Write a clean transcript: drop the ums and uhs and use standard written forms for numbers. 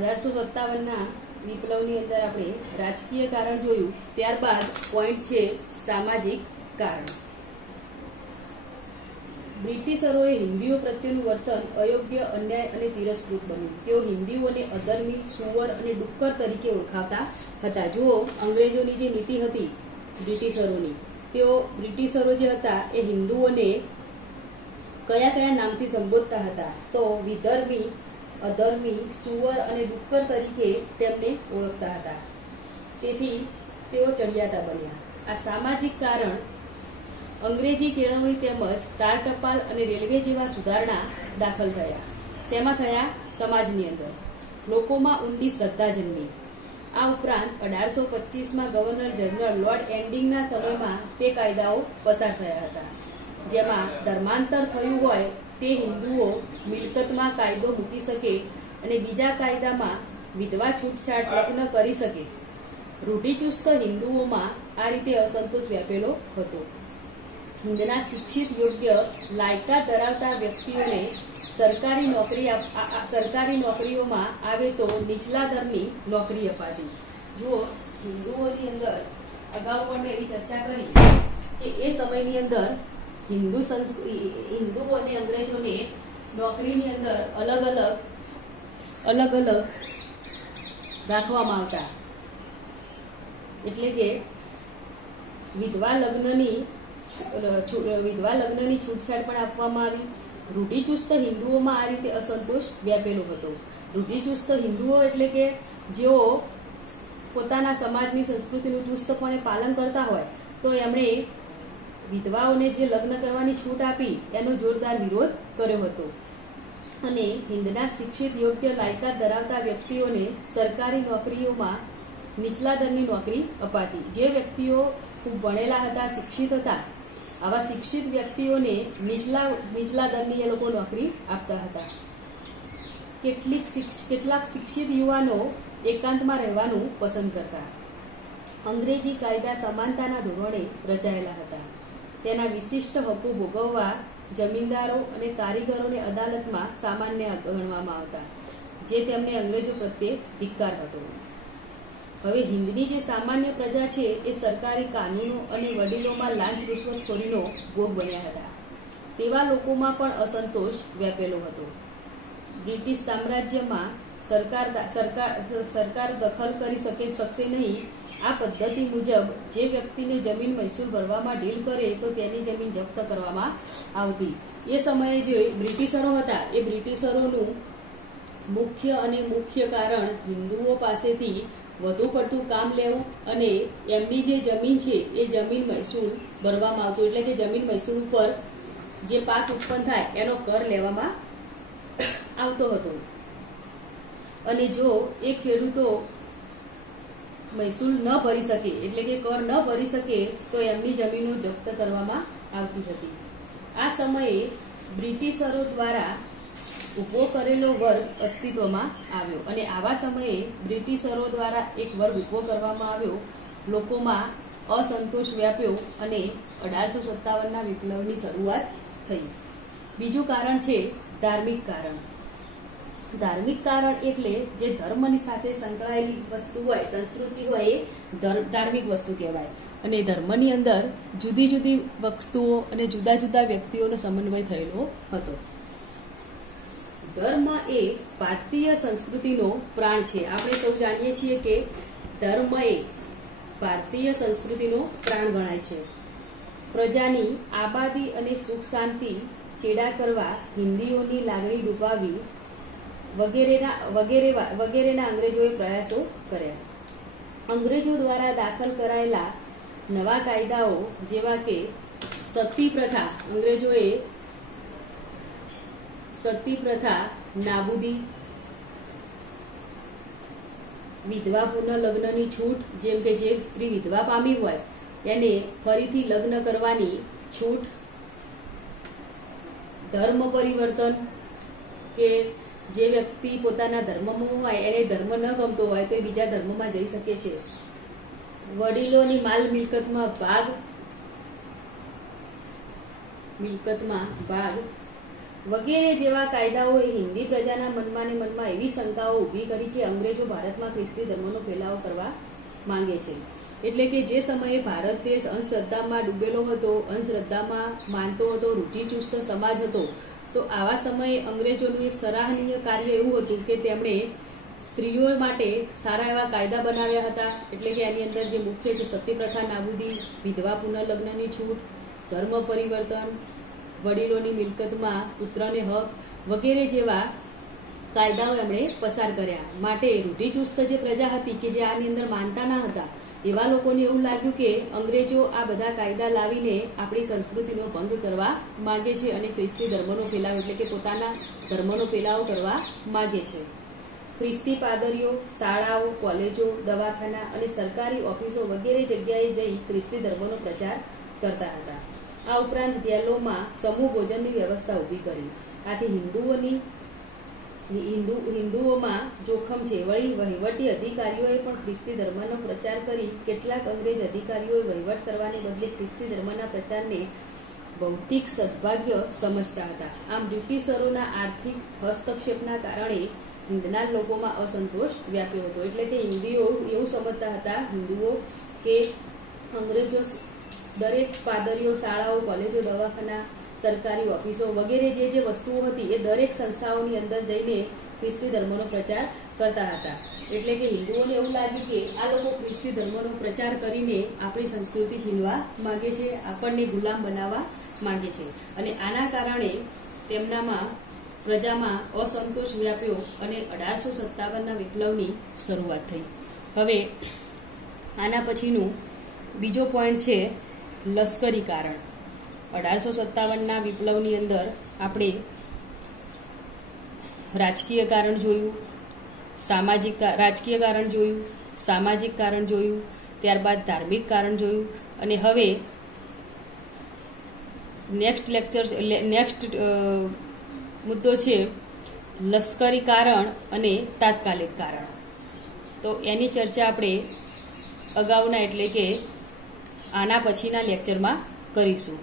1857ના વિપ્લવની અંદર આપણે રાજકીય કારણ જોયું, ત્યારબાદ પોઈન્ટ છે સામાજિક કારણ. બ્રિટિશરોએ હિન્દીઓ પ્રત્યેનું વર્તન અયોગ્ય, અન્યાય અને તિરસ્કૃત બન્યું. તેઓ હિન્દીઓને અધર્મી, સુવર અને ડુક્કર તરીકે ઓળખાવતા હતા. જુઓ, અંગ્રેજોની જે નીતિ હતી બ્રિટિશરોની, બ્રિટિશરો જે હતા એ હિન્દુઓને કયા કયા નામથી સંબોધતા હતા? તો વિધર્મી, અધર્મી, સુવર અને ડુક્કર તરીકે તેમને ઓળખતા હતા. તેથી તેઓ ચડિયાતા બન્યા. આ સામાજિક કારણ અંગ્રેજી કેળવણી તેમજ તાર ટપાલ અને રેલવે જેવા સુધારણા દાખલ થયા. શેમાં થયા? સમાજની અંદર. લોકોમાં ઊંડી શ્રદ્ધા જન્મી. આ ઉપરાંત 1825માં ગવર્નર જનરલ લોર્ડ એન્ડિંગના સમયમાં તે કાયદાઓ પસાર થયા હતા, જેમાં ધર્માંતર થયું હોય તે હિન્દુઓ મિલકતમાં કાયદો મૂકી શકે અને બીજા કાયદામાં વિધવા છૂટછાટ લગ્ન કરી શકે. રૂઢિચુસ્ત હિન્દુઓમાં આ રીતે અસંતોષ વ્યાપેલો હતો. હિન્દના શિક્ષિત, યોગ્ય, લાયકાત ધરાવતા વ્યક્તિઓને સરકારી નોકરીઓમાં આવે તો નીચલા દરની નોકરી અપાતી. જુઓ, હિન્દુઓની અંદર અગાઉ પણ મેં એવી ચર્ચા કરી કે એ સમયની અંદર હિન્દુ અને અંગ્રેજોને નોકરીની અંદર અલગ અલગ રાખવામાં આવતા. એટલે કે વિધવા લગ્નની છૂટછાટ પણ આપવામાં આવી. રૂઢિચુસ્ત હિન્દુઓમાં આ રીતે અસંતોષ વ્યાપેલો હતો. રૂઢિચુસ્ત હિન્દુઓ એટલે કે જેઓ પોતાના સમાજની સંસ્કૃતિનું ચુસ્તપણે પાલન કરતા હોય, તો એમણે વિધવાઓને જે લગ્ન કરવાની છૂટ આપી એનો જોરદાર વિરોધ કર્યો હતો. અને હિન્દના શિક્ષિત, યોગ્ય, લાયકાત ધરાવતા વ્યક્તિઓને સરકારી નોકરીઓમાં નીચલા દરની નોકરી અપાતી. જે વ્યક્તિઓ ખૂબ ભણેલા હતા, શિક્ષિત હતા, આવા શિક્ષિત વ્યક્તિઓને નીચલા દરની એ લોકો નોકરી આપતા હતા. કેટલાક શિક્ષિત યુવાનો એકાંતમાં રહેવાનું પસંદ કરતા. અંગ્રેજી કાયદા સમાનતાના ધોરણે રચાયેલા હતા. તેના વિશિષ્ટ હકો ભોગવવા જમીનદારો અને કારીગરોને અદાલતમાં સામાન્ય ગણવામાં આવતા, જે તેમને અંગ્રેજો પ્રત્યે ધિક્કાર હતો. હવે હિન્દની જે સામાન્ય પ્રજા છે એ સરકારી કાનૂનો અને વડીલોમાં લાંચ રૂશ્વતખોરીનો ભોગ બન્યા હતા. તેવા લોકોમાં પણ અસંતોષ વ્યાપેલો હતો. બ્રિટિશ સામ્રાજ્યમાં સરકાર દખલ કરી શકશે નહીં. આ પદ્ધતિ મુજબ જે વ્યક્તિને જમીન મહેસૂલ ભરવામાં ઢીલ કરે તો તેની જમીન જપ્ત કરવામાં આવતી. એ સમયે જે બ્રિટિશરો હતા એ બ્રિટિશરોનું મુખ્ય કારણ હિન્દુઓ પાસેથી વધુ પડતું કામ લેવું અને એમની જે જમીન છે એ જમીન મહેસૂલ ભરવામાં આવતું. એટલે કે જમીન મહેસૂલ ઉપર જે પાક ઉત્પન્ન થાય એનો કર લેવામાં આવતો હતો. અને જો એ ખેડૂતો મહેસૂલ ન ભરી શકે, એટલે કે કર ન ભરી શકે, તો એમની જમીનો જપ્ત કરવામાં આવતી હતી. આ સમયે બ્રિટિશરો દ્વારા ઉભો કરેલો વર્ગ અસ્તિત્વમાં આવ્યો અને આવા સમયે બ્રિટિશરો દ્વારા એક વર્ગ ઉભો કરવામાં આવ્યો. લોકોમાં અસંતોષ વ્યાપ્યો અને 1857ના વિપ્લવની શરૂઆત થઈ. બીજું કારણ છે ધાર્મિક કારણ. ધાર્મિક કારણ એટલે જે ધર્મની સાથે સંકળાયેલી વસ્તુ હોય, સંસ્કૃતિ હોય, એ ધાર્મિક વસ્તુ કહેવાય. અને ધર્મની અંદર જુદી જુદી વસ્તુઓ અને જુદા જુદા વ્યક્તિઓનો સમન્વય થયેલો હતો. ધર્મ એ ભારતીય સંસ્કૃતિનો પ્રાણ છે. આપણે સૌ જાણીએ છીએ કે ધર્મ એ ભારતીય સંસ્કૃતિનો પ્રાણ ગણાય છે. પ્રજાની આબાદી અને સુખ શાંતિ ચેડા કરવા, હિન્દીઓની લાગણી દુભાવી વગેરેના અંગ્રેજોએ પ્રયાસો કર્યા. અંગ્રેજો દ્વારા દાખલ કરાયેલા નવા કાયદાઓ જેવા કે સતી પ્રથા, અંગ્રેજોએ સતી પ્રથા નાબૂદી, વિધવા પુનઃલગ્નની છૂટ, જેમ કે જે સ્ત્રી વિધવા પામી હોય એને ફરીથી લગ્ન કરવાની છૂટ, ધર્મ પરિવર્તન, કે જે વ્યક્તિ પોતાના ધર્મમાં હોય એને ધર્મ ન ગમતો હોય તો એ બીજા ધર્મમાં જઈ શકે છે. વડીલોની માલ મિલકતમાં ભાગ, વગેરે જેવા કાયદાઓએ હિન્દી પ્રજાના મનમાં ને મનમાં એવી શંકાઓ ઊભી કરી કે અંગ્રેજો ભારતમાં ખ્રિસ્તી ધર્મનો ફેલાવો કરવા માંગે છે. એટલે કે જે સમયે ભારત દેશ અંધશ્રદ્ધામાં ડૂબેલો હતો, અંધશ્રદ્ધામાં માનતો હતો, રૂઢિચુસ્ત સમાજ હતો, તો આવા સમયે અંગ્રેજોનું એક સરાહનીય કાર્ય એવું હતું કે તેમણે સ્ત્રીઓ માટે સારા એવા કાયદા બનાવ્યા હતા. એટલે કે આની અંદર જે મુખ્ય છે સતીપ્રથા નાબૂદી, વિધવા પુનર્લગ્નની છૂટ, ધર્મ પરિવર્તન, વડીલોની મિલકતમાં પુત્રને હક વગેરે જેવા કાયદાઓ એમણે પસાર કર્યા. માટે રૂઢિચુસ્ત જે પ્રજા હતી કે જે આની અંદર માનતા ના હતા, એવા લોકોને એવું લાગ્યું કે અંગ્રેજો આ બધા કાયદા લાવીને આપણી સંસ્કૃતિનો ભંગ કરવા માંગે છે અને ખ્રિસ્તી ધર્મનો ફેલાવો એટલે કે પોતાના ધર્મનો ફેલાવો કરવા માંગે છે. ખ્રિસ્તી પાદરીઓ શાળાઓ, કોલેજો, દવાખાના અને સરકારી ઓફિસો વગેરે જગ્યાએ જઈ ખ્રિસ્તી ધર્મનો પ્રચાર કરતા હતા. આ ઉપરાંત જેલોમાં સમૂહ ભોજનની વ્યવસ્થા ઊભી કરી. આથી હિન્દુઓમાં જોખમ છે. વળી વહીવટી અધિકારીઓએ પણ ખ્રિસ્તી ધર્મનો પ્રચાર કરી કેટલાક અંગ્રેજ અધિકારીઓએ વહીવટ કરવાને બદલે ખ્રિસ્તી ધર્મના પ્રચારને ભૌતિક સદભાગ્ય સમજતા હતા. આમ બ્રિટિશરોના આર્થિક હસ્તક્ષેપના કારણે હિન્દના લોકોમાં અસંતોષ વ્યાપ્યો હતો. એટલે કે હિન્દુઓ એવું સમજતા હતા કે અંગ્રેજો દરેક પાદરીઓ, શાળાઓ, કોલેજો, દવાખાના, સરકારી ઓફિસો વગેરે જે વસ્તુઓ હતી એ દરેક સંસ્થાઓની અંદર જઈને ખ્રિસ્તી ધર્મનો પ્રચાર કરતા હતા. એટલે કે હિન્દુઓને એવું લાગ્યું કે આ લોકો ખ્રિસ્તી ધર્મનો પ્રચાર કરીને આપણી સંસ્કૃતિ છીનવા માંગે છે, આપણને ગુલામ બનાવવા માંગે છે. અને આના કારણે તેમનામાં પ્રજામાં અસંતોષ વ્યાપ્યો અને 1857ના વિપ્લવની શરૂઆત થઈ. હવે આના પછીનું બીજો પોઈન્ટ છે લશ્કરી કારણ. 1857ના વિપ્લવની અંદર આપણે રાજકીય કારણ જોયું, રાજકીય કારણ જોયું, સામાજિક કારણ જોયું, ત્યારબાદ ધાર્મિક કારણ જોયું અને હવે નેક્સ્ટ મુદ્દો છે લશ્કરી કારણ અને તાત્કાલિક કારણ. તો એની ચર્ચા આપણે અગાઉના એટલે કે આના પછીના લેક્ચરમાં કરીશું.